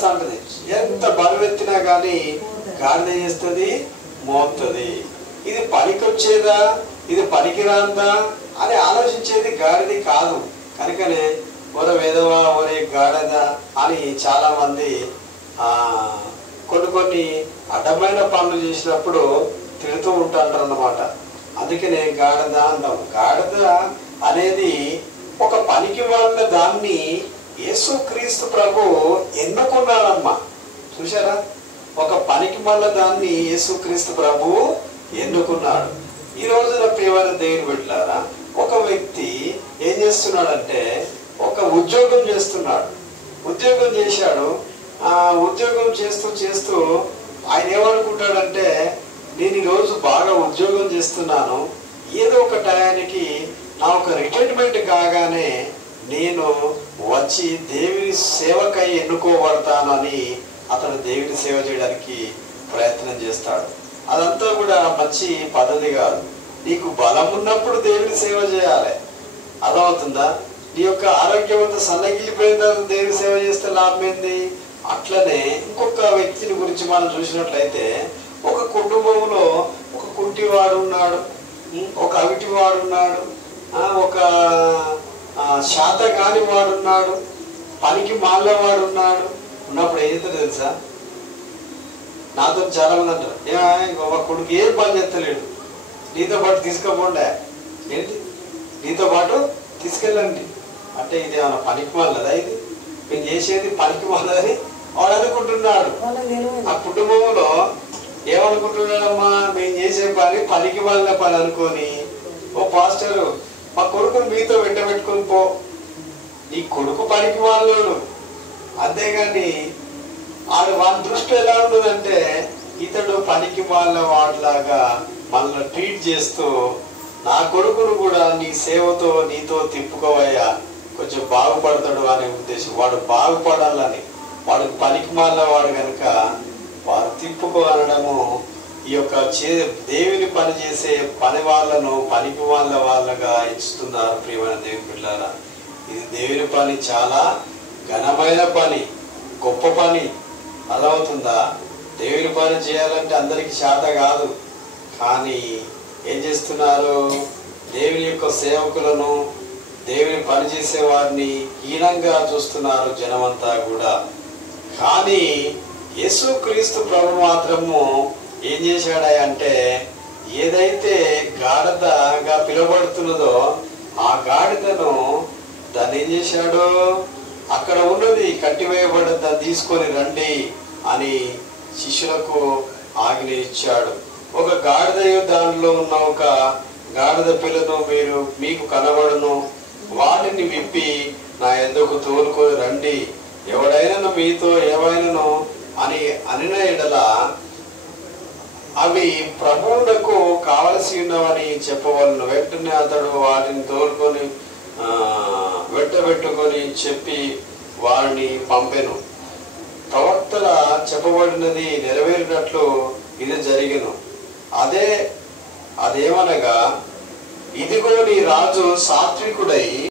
చేస్తా ఉంటది. ఎంత బరువెత్తినా కానీ గాడిద చేస్తుంది, మోస్తుంది. ఇది పనికొచ్చేదా, ఇది పనికిరాందా అని ఆలోచించేది గాడిది కాదు. కనుకనే ఒరే వేదవా, ఒరే గాడిద అని చాలా మంది కొన్ని అడ్డమైన పనులు చేసినప్పుడు తిడుతూ ఉంటారు అన్నమాట. అందుకనే గాడిద అంటాం. గాడిద అనేది ఒక పనికి వాళ్ళ దాన్ని యేసుక్రీస్తు ప్రభు ఎన్నుకున్నాడమ్మా. చూసారా, ఒక పనికి మళ్ళ దాన్ని యేసుక్రీస్తు ప్రభు ఎన్నుకున్నాడు. ఈ రోజున ప్రియమైన దేవుని బిడ్డలారా, ఒక వ్యక్తి ఏం చేస్తున్నాడంటే ఒక ఉద్యోగం చేస్తున్నాడు. ఉద్యోగం చేశాడు. ఆ ఉద్యోగం చేస్తూ చేస్తూ ఆయన ఏమనుకుంటాడంటే, నేను ఈరోజు బాగా ఉద్యోగం చేస్తున్నాను, ఏదో ఒక టయానికి నా ఒక రిటైర్మెంట్ కాగానే నేను వచ్చి దేవుని సేవకై ఎన్నుకోబడతానని అతను దేవుని సేవ చేయడానికి ప్రయత్నం చేస్తాడు. అదంతా కూడా మంచి పద్ధతి కాదు. నీకు బలం ఉన్నప్పుడు దేవుని సేవ చేయాలి. అర్థమవుతుందా? నీ యొక్క ఆరోగ్యం అంతా సన్నగిలిపోయిన తర్వాత దేవుని సేవ చేస్తే లాభం ఏంది? అట్లనే ఇంకొక వ్యక్తిని గురించి మనం చూసినట్లయితే, ఒక కుటుంబంలో ఒక కుంటివాడు ఉన్నాడు, ఒక అవిటివాడు ఉన్నాడు, ఒక శాతగాని వాడు ఉన్నాడు, పనికి మాళ్ళవాడు ఉన్నాడు. ఉన్నప్పుడు ఏం చేస్తాడు తెలుసా? నాతో చాలా మంది అంటారు, ఒక కొడుకు ఏం పని చేస్తలేడు, నీతో పాటు తీసుకుపోండి, ఏంటి నీతో పాటు తీసుకెళ్ళండి అంటే ఇది ఏమన్నా పనికి వాళ్ళదా? ఇది మేము చేసేది పనికి వాళ్ళదని వాడు అనుకుంటున్నాడు. ఆ కుటుంబంలో ఏమనుకుంటున్నాడమ్మా, మేము చేసే పని పనికి వాళ్ళ పని అనుకొని, ఓ పాస్టరు మా కొడుకుని మీతో వెంటబెట్టుకొని పో, నీ కొడుకు పనికి వాళ్ళోడు. అంతేగాని వాడి దృష్టి ఎలా ఉండదంటే, ఇతడు పనికి వాళ్ళ వాడిలాగా మనల్ని ట్రీట్ చేస్తూ, నా కొడుకును కూడా నీ సేవతో నీతో తిప్పుకోవయ్యా, కొంచెం బాగుపడతాడు అనే ఉద్దేశం. వాడు బాగుపడాలని, వాడు పనికి మాల వాడు కనుక వాడు తిప్పుకోనడము. ఈ యొక్క దేవుని పని చేసే పని వాళ్ళను పనికి వాళ్ళగా ఇస్తున్నారు. ప్రియమైన దేవుని బిడ్డలారా, ఇది దేవుని పని చాలా ఘనమైన పని, గొప్ప పని. అర్థమవుతుందా? దేవుని పని చేయాలంటే అందరికి చేత కాదు. కానీ ఏం చేస్తున్నారు? దేవుని యొక్క సేవకులను, దేవుని పని చేసే వారిని హీనంగా చూస్తున్నారు జనమంతా కూడా. కానీ యేసుక్రీస్తు ప్రభు మాత్రము ఏం చేశాడంటే, ఏదైతే గాడిదగా పిలువబడుతున్నదో ఆ గాడిదను దాన్ని ఏం చేశాడు, అక్కడ ఉన్నది కట్టివేయబడ్డ దాన్ని తీసుకొని రండి అని శిష్యులకు ఆజ్ఞ ఇచ్చాడు. ఒక గాడిద దానిలో ఉన్న ఒక గాడిద పిల్లను మీకు కనబడును, వాటిని విప్పి నా ఎద్దకు తోలుకొని రండి, ఎవడైనా మీతో ఏమైనాను అనిన ఎడల అవి ప్రభువులకు కావలసి ఉన్నవని చెప్పవలను. వెంటనే అతడు వాటిని తోలుకొని వెంటబెట్టుకొని చెప్పి వారిని పంపెను. ప్రవక్తల చెప్పబడినది నెరవేరినట్లు ఇది జరిగెను. అదేమనగా, ఇదిగో నీ రాజు సాత్వికుడై